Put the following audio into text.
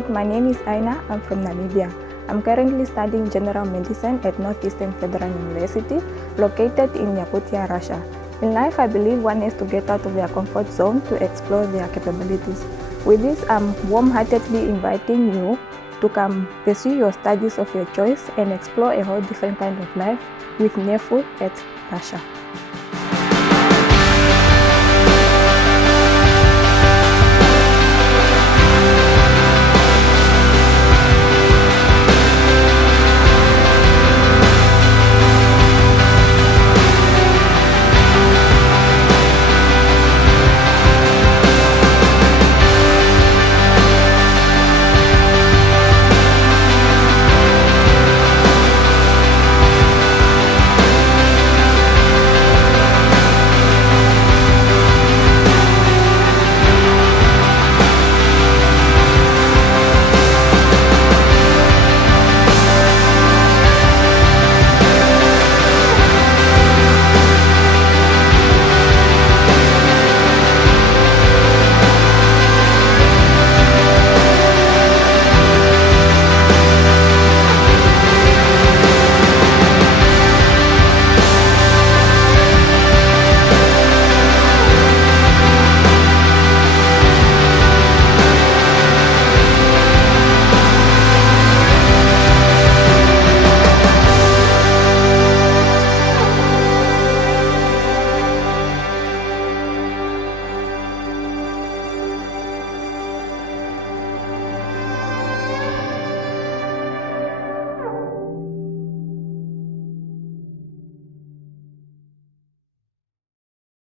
both. My name is Aina. I'm from Namibia. I'm currently studying general medicine at Northeastern Federal University, located in Yakutia, Russia. In life, I believe one needs to get out of their comfort zone to explore their capabilities. With this, I'm warm-heartedly inviting you to come pursue your studies of your choice and explore a whole different kind of life with Nefu at Russia.